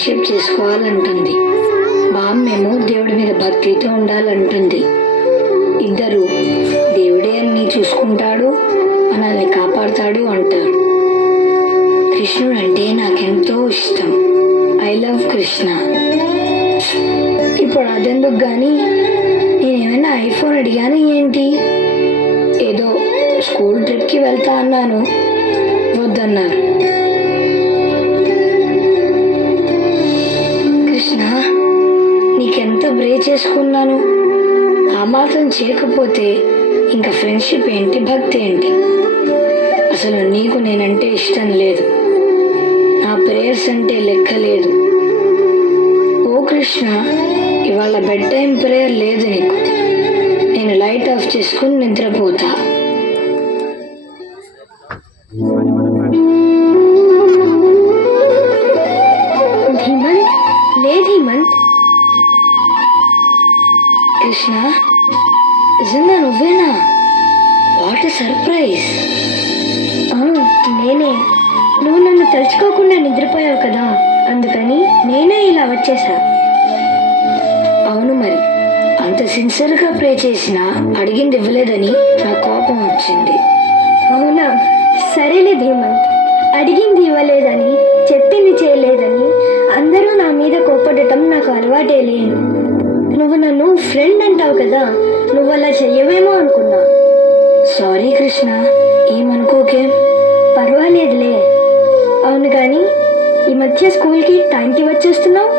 Friendship చేసుకోవాలంటుంది. బామ్మేమో దేవుడి మీద భక్తితో ఉండాలంటుంది. ఇద్దరు దేవుడే అన్ని చూసుకుంటాడు, మనల్ని కాపాడుతాడు అంటారు. కృష్ణుడు అంటే నాకెంతో ఇష్టం. I love Krishna. ఇప్పుడు అదెందుకు కానీ, నేనేమైనా ఐఫోన్ అడిగాను ఏంటి? ఏదో స్కూల్ ట్రిప్కి వెళ్తా అన్నాను, వద్దన్నారు. కృష్ణ, నీకెంత బ్రే చేసుకున్నాను. ఆ మాత్రం చేయకపోతే ఇంకా ఫ్రెండ్షిప్ ఏంటి, భక్తి ఏంటి? అసలు నీకు నేనంటే ఇష్టం లేదు, నా ప్రేయర్స్ అంటే లెక్క లేదు. ఓ కృష్ణ, ఇవాళ బెడ్ టైం ప్రేయర్ లేదు నీకు. నేను లైట్ ఆఫ్ చేసుకుని నిద్రపోతా. ధీమంత్, లే ధీమంత్. కృష్ణ, నిజంగా నువ్వేనా? What a surprise. నేనే. నువ్వు నన్ను తలుచుకోకుండా నిద్రపోయావు కదా, అందుకని నేనే ఇలా వచ్చేసా. అవును మరి, అంత సిన్సియర్గా ప్రే చేసినా అడిగింది ఇవ్వలేదని నా కోపం వచ్చింది. అవునా, సరేలే ధీమంత్. అడిగింది ఇవ్వలేదని, చెప్పింది చేయలేదని అందరూ నా మీద కోపడటం నాకు అలవాటేలే. నువ్వు నన్ను ఫ్రెండ్ అంటావు కదా, నువ్వు అలా చెయ్యవేమో అనుకున్నా. సారీ కృష్ణ, ఏమనుకోకే. పర్వాలేదులే. అవును కానీ, ఈ మధ్య స్కూల్కి టైంకి వచ్చేస్తున్నావు,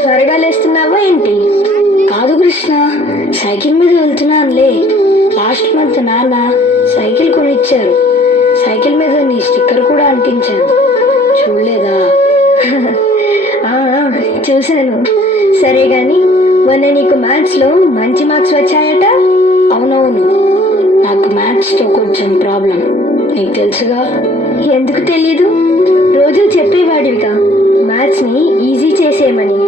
త్వరగా లేస్తున్నావా ఏంటి? కాదు కృష్ణ, సైకిల్ మీద వెళ్తున్నానులే. లాస్ట్ మంత్ నాన్న సైకిల్ కొనిచ్చారు. సైకిల్ మీద నీ స్టిక్కర్ కూడా అంటించాను, చూడలేదా? చూశాను. సరే కానీ, మొన్న నీకు మ్యాథ్స్లో మంచి మార్క్స్ వచ్చాయట. అవునవును, నాకు మ్యాథ్స్తో కొంచెం ప్రాబ్లం, నీకు తెలుసుగా. ఎందుకు తెలీదు? రోజు చెప్పేవాడివిగా మ్యాథ్స్ని ఈజీ చేసేయమని.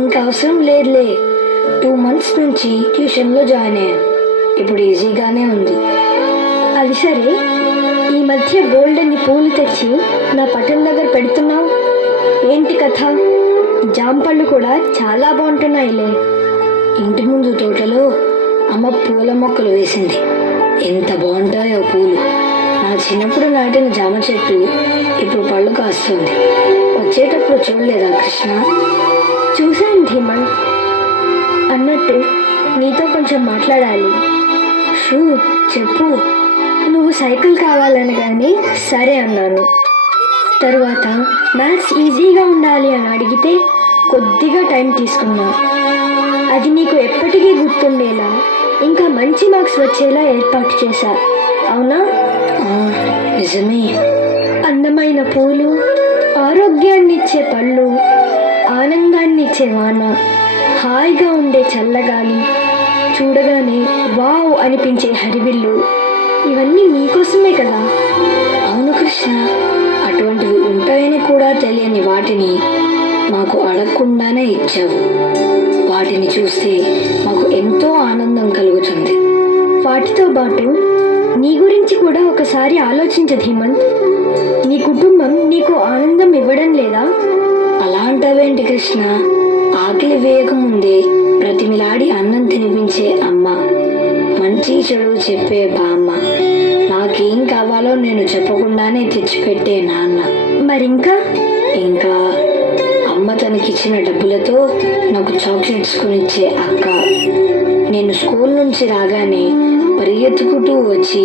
ఇంకా అవసరం లేదులే. 2 months నుంచి ట్యూషన్లో జాయిన్ అయ్యాను, ఇప్పుడు ఈజీగానే ఉంది. అది సరే, ఈ మధ్య గోల్డెన్ పూలు తెచ్చి నా పట్టం దగ్గర పెడుతున్నావు, ఏంటి కథ? జాంపళ్ళు కూడా చాలా బాగుంటున్నాయిలే. ఇంటి ముందు తోటలో అమ్మ పూల మొక్కలు వేసింది, ఎంత బాగుంటాయో పూలు. నా చిన్నప్పుడు నాటిన జామ చెట్టు ఇప్పుడు పళ్ళు కాస్తుంది. వచ్చేటప్పుడు చూడలేదా కృష్ణ? చూశాను ధీమంత్. అన్నట్టు నీతో కొంచెం మాట్లాడాలి. చెప్పు. నువ్వు సైకిల్ కావాలనగానే సరే అన్నాను. తరువాత మ్యాథ్స్ ఈజీగా ఉండాలి అని అడిగితే కొద్దిగా టైం తీసుకున్నా. అది నీకు ఎప్పటికీ గుర్తుండేలా, ఇంకా మంచి మార్క్స్ వచ్చేలా ఏర్పాటు చేశా. అవునా? నిజమే. అందమైన పూలు, ఆరోగ్యాన్నిచ్చే పళ్ళు, ఆనందాన్నిచ్చే వాన, హాయిగా ఉండే చల్లగాలి, చూడగానే వావ్ అనిపించే హరివిల్లు, ఇవన్నీ నీకోసమే కదా. అవును కృష్ణ, అటువంటివి ఉంటాయని కూడా తెలియని వాటిని మాకు అడగకుండానే ఇచ్చావు. వాటిని చూస్తే మాకు ఎంతో ఆనందం కలుగుతుంది. వాటితో పాటు నీ గురించి కూడా ఒకసారి ఆలోచించు ధీమంత్. నీ కుటుంబం నీకు ఆనందం ఇవ్వడం లేదా? అలా అంటావేంటి కృష్ణ? ఆకలి వేయకముందే ప్రతిమిలాడి అన్నం తినిపించే అమ్మ, మంచి చెడు చెప్పే బామ్మ, నాకేం కావాలో నేను చెప్పకుండానే తెచ్చిపెట్టే నాన్న, మరింకా ఇంకా అమ్మ తనకిచ్చిన డబ్బులతో నాకు చాక్లెట్స్ కొనిచ్చే అక్క, నేను స్కూల్ నుంచి రాగానే పరిగెత్తుకుంటూ వచ్చి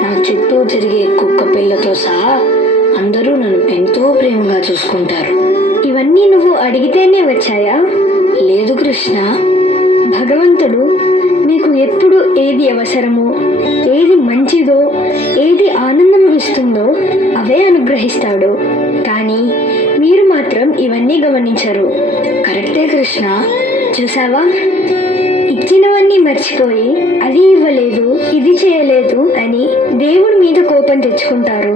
నా చుట్టూ తిరిగే కుక్క పిల్లతో సహా అందరూ నన్ను ఎంతో ప్రేమగా చూసుకుంటారు. ఇవన్నీ నువ్వు అడిగితేనే వచ్చాయా? లేదు కృష్ణ, భగవంతుడు మీకు ఎప్పుడు ఏది అవసరమో, ఏది మంచిదో, ఏది ఆనందం ఇస్తుందో అవే అనుగ్రహిస్తాడు. కానీ మీరు మాత్రం ఇవన్నీ గమనించరు. కరెక్టే కృష్ణ. చూసావా, ఇచ్చినవన్నీ మర్చిపోయి అది ఇవ్వలేదు, ఇది చేయలేదు అని దేవుడి మీద కోపం తెచ్చుకుంటారు.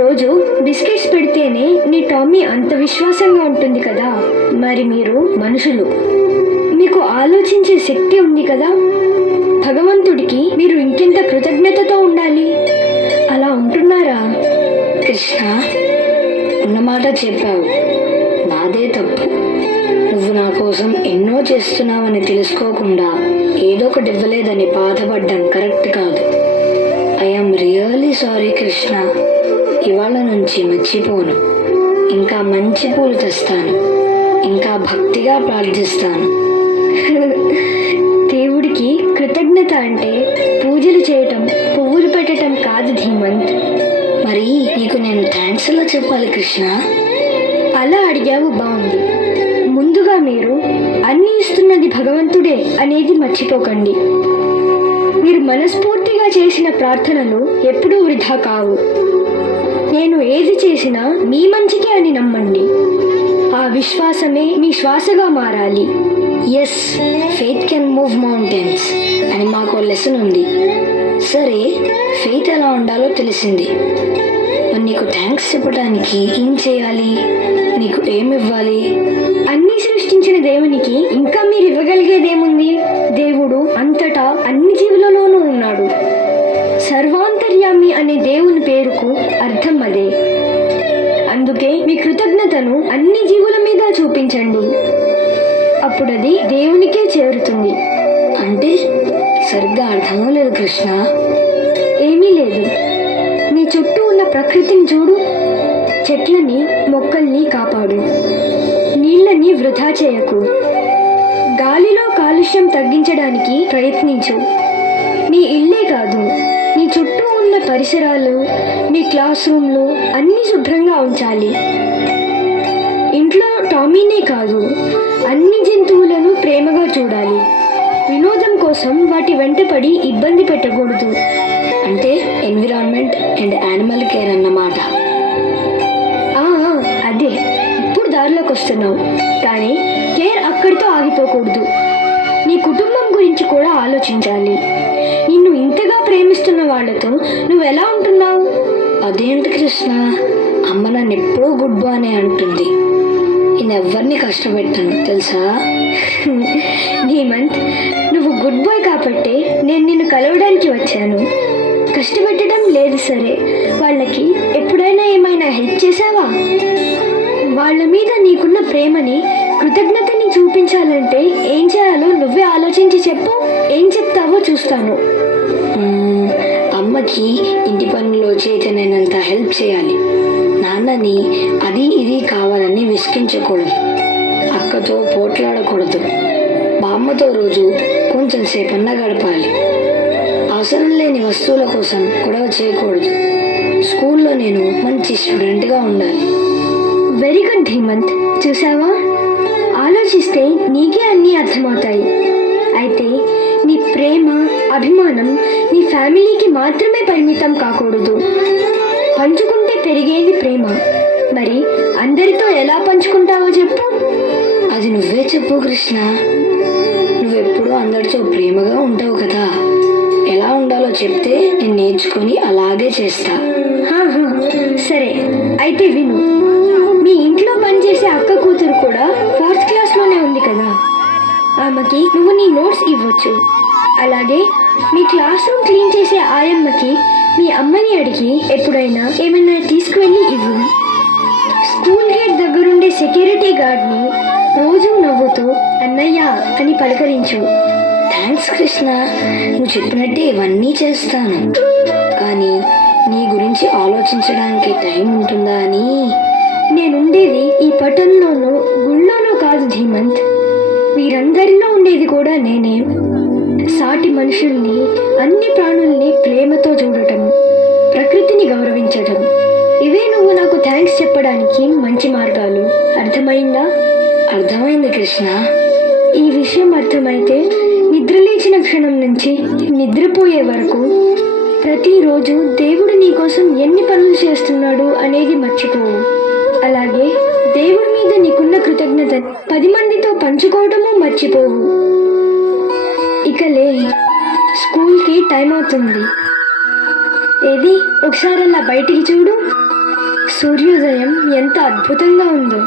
రోజు బిస్కెట్స్ పెడితేనే నీ టామీ అంత విశ్వాసంగా ఉంటుంది కదా. మరి మీరు మనుషులు, మీకు ఆలోచించే శక్తి ఉంది కదా. భగవంతుడికి మీరు ఇంకెంత కృతజ్ఞతతో ఉండాలి. అలా ఉంటున్నారా? కృష్ణ, ఉన్నమాట చెప్పావు. నాదే తప్పు. నువ్వు నా కోసం ఎన్నో చేస్తున్నావని తెలుసుకోకుండా ఏదో ఒకటి ఇవ్వలేదని బాధపడ్డం కరెక్ట్ కాదు. I'm really sorry Krishna. ఇవాళ నుంచి మర్చిపోను. ఇంకా మంచి పూలు తెస్తాను. ఇంకా భక్తిగా ప్రార్థిస్తాను. దేవుడికి కృతజ్ఞత అంటే పూజలు చేయటం, పువ్వులు పెట్టడం కాదు ధీమంత్. మరి నీకు నేను థ్యాంక్స్ ఎలా చెప్పాలి కృష్ణ? అలా అడిగావు, బాగుంది. ముందుగా మీరు అన్ని ఇస్తున్నది భగవంతుడే అనేది మర్చిపోకండి. మీరు మనస్ఫూర్తిగా చేసిన ప్రార్థనలు ఎప్పుడూ వృధా కావు. నేను ఏది చేసినా మీ మంచికే అని నమ్మండి. ఆ విశ్వాసమే మీ శ్వాసగా మారాలి. Yes, faith can move mountains అని మాకు లెసన్ ఉంది. సరే, ఫెయిత్ ఎలా ఉండాలో తెలిసింది. మరి నీకు థ్యాంక్స్ చెప్పడానికి ఏం చేయాలి? నీకు ఏమి ఇవ్వాలి? అన్ని సృష్టించిన దేవునికి ఇంకా మీరు ఇవ్వగలిగేదేముంది? దేవుడు అంతటా అన్ని జీవులలోనూ ఉన్నాడు. సర్వాంతర్యామి అనే దేవుని పేరుకు అర్థం అదే. అందుకే మీ కృతజ్ఞతను అన్ని జీవుల మీద చూపించండి. అప్పుడది దేవునికే చేరుతుంది. అంటే సరిగ్గా అర్థమో లేదు కృష్ణ. ఏమీ లేదు. నీ చుట్టూ ఉన్న ప్రకృతిని చూడు. చెట్లని, మొక్కల్ని కాపాడు. నీళ్ళని వృధా చేయకు. గాలిలో కాలుష్యం తగ్గించడానికి ప్రయత్నించు. నీ ఇల్లే కాదు, నీ చుట్టూ ఉన్న పరిసరాలు, మీ క్లాస్ రూమ్లు అన్నీ శుభ్రంగా ఉంచాలి. ఇంట్లో టామీనే కాదు, అన్ని జంతువులను ప్రేమగా చూడాలి. వినోదం కోసం వాటి వెంటపడి ఇబ్బంది పెట్టకూడదు. అంటే ఎన్విరాన్మెంట్ అండ్ యానిమల్ కేర్ అన్నమాట. అదే, ఇప్పుడు దారిలోకి వస్తున్నావు. కానీ కేర్ అక్కడితో ఆగిపోకూడదు. నీ కుటుంబం గురించి కూడా ఆలోచించాలి. నిన్ను ఇంతగా ప్రేమిస్తున్న వాళ్ళతో నువ్వు ఎలా ఉంటున్నావు? అదేంటి కృష్ణ, అమ్మ నన్ను ఎప్పుడూ గుడ్ బాయ్ అనే అంటుంది. నేను ఎవరిని కష్టపెట్టాను తెలుసా? ధీమంత్, నువ్వు గుడ్ బాయ్ కాబట్టే నేను నిన్ను కలవడానికి వచ్చాను. కష్టపెట్టడం లేదు. సరే, వాళ్ళకి ఎప్పుడైనా ఏమైనా హెల్ప్ చేసావా? వాళ్ళ మీద నీకున్న ప్రేమని, కృతజ్ఞతని చూపించాలంటే ఏం చేయాలో నువ్వే ఆలోచించి చెప్పు. ఏం చెప్తావో చూస్తాను. అమ్మకి ఇంటి పనుల్లో చేతనైనంత హెల్ప్ చేయాలి. నాన్నని అది ఇది కావాలని విసిగించకూడదు. అక్కతో పోట్లాడకూడదు. బామ్మతో రోజు కొంచెం సేపన్నా గడపాలి. అవసరం లేని వస్తువుల కోసం గొడవ చేయకూడదు. స్కూల్లో నేను మంచి స్టూడెంట్గా ఉండాలి. Very good Dheemanth. చూసావా, ఆలోచిస్తే నీకే అన్నీ అర్థమవుతాయి. అయితే నీ ప్రేమ, అభిమానం నీ ఫ్యామిలీకి మాత్రమే పరిమితం కాకూడదు. పంచుకుంటే పెరిగేది ప్రేమ. మరి అందరితో ఎలా పంచుకుంటావో చెప్పు. అది నువ్వే చెప్పు కృష్ణ. నువ్వెప్పుడూ అందరితో ప్రేమగా ఉంటావు కదా. ఎలా ఉండాలో చెప్తే నేను నేర్చుకొని అలాగే చేస్తా. సరే, అయితే విను. మీ ఇంట్లో పనిచేసే అక్క కూతురు కూడా 4th క్లాస్లోనే ఉంది కదా. ఆమెకి నువ్వు నీ నోట్స్ ఇవ్వచ్చు. అలాగే మీ క్లాస్ రూమ్ క్లీన్ చేసే ఆయమ్మకి మీ అమ్మని అడిగి ఎప్పుడైనా ఏమైనా తీసుకువెళ్ళి ఇవ్వు. స్కూల్ గేట్ దగ్గరుండే సెక్యూరిటీ గార్డ్ని రోజు నవ్వుతూ అన్నయ్య అని పలకరించు. థ్యాంక్స్ కృష్ణ, నువ్వు చెప్పినట్టే ఇవన్నీ చేస్తాను. కానీ నీ గురించి ఆలోచించడానికి టైం ఉంటుందా అని. నేనుండేది ఈ పట్టణంలోనూ గుళ్ళోనూ కాదు ధీమంత్. వీరందరిలో ఉండేది కూడా నేనే. సాటి మనుషుల్ని, అన్ని ప్రాణుల్ని ప్రేమతో చూడటం, ప్రకృతిని గౌరవించటం, ఇవే నువ్వు నాకు థ్యాంక్స్ చెప్పడానికి మంచి మార్గాలు. అర్థమైందా? అర్థమైంది కృష్ణ. ఈ విషయం అర్థమైతే నిద్రలేచిన క్షణం నుంచి నిద్రపోయే వరకు ప్రతిరోజు దేవుడు నీకోసం ఎన్ని పనులు చేస్తున్నాడు అనేది మర్చిపోవు. అలాగే దేవుడి మీద నీకున్న కృతజ్ఞత 10 మందితో పంచుకోవడము మర్చిపోవు. ఇకలే, స్కూల్కి టైం అవుతుంది. ఏది, ఒకసారి అలా బయటికి చూడు. సూర్యోదయం ఎంత అద్భుతంగా ఉందో.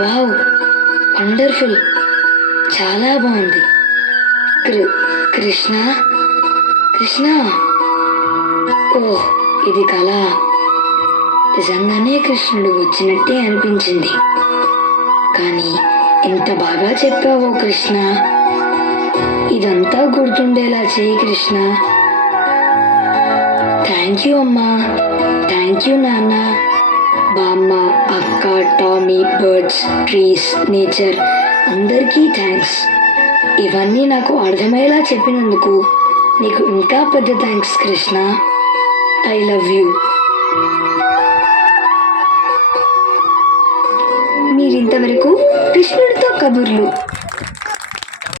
వావ్, వండర్ఫుల్, చాలా బాగుంది. కృష్ణ కృష్ణ, ఓహ్ ఇది కళ. నిజంగానే కృష్ణుడు వచ్చినట్టే అనిపించింది. కానీ ఎంత బాగా చెప్పావో కృష్ణ. ఇదంతా గుర్తుండేలా చేయి కృష్ణ. థ్యాంక్ యూ అమ్మా. థ్యాంక్ యూ నాన్న. బామ్మ, అక్క, టామీ, బర్డ్స్, ట్రీస్, నేచర్ అందరికీ థ్యాంక్స్. ఇవన్నీ నాకు అర్థమయ్యేలా చెప్పినందుకు నీకు ఇంకా పెద్ద thanks Krishna. I love you. మీరింతవరకు కృష్ణుడితో కబుర్లు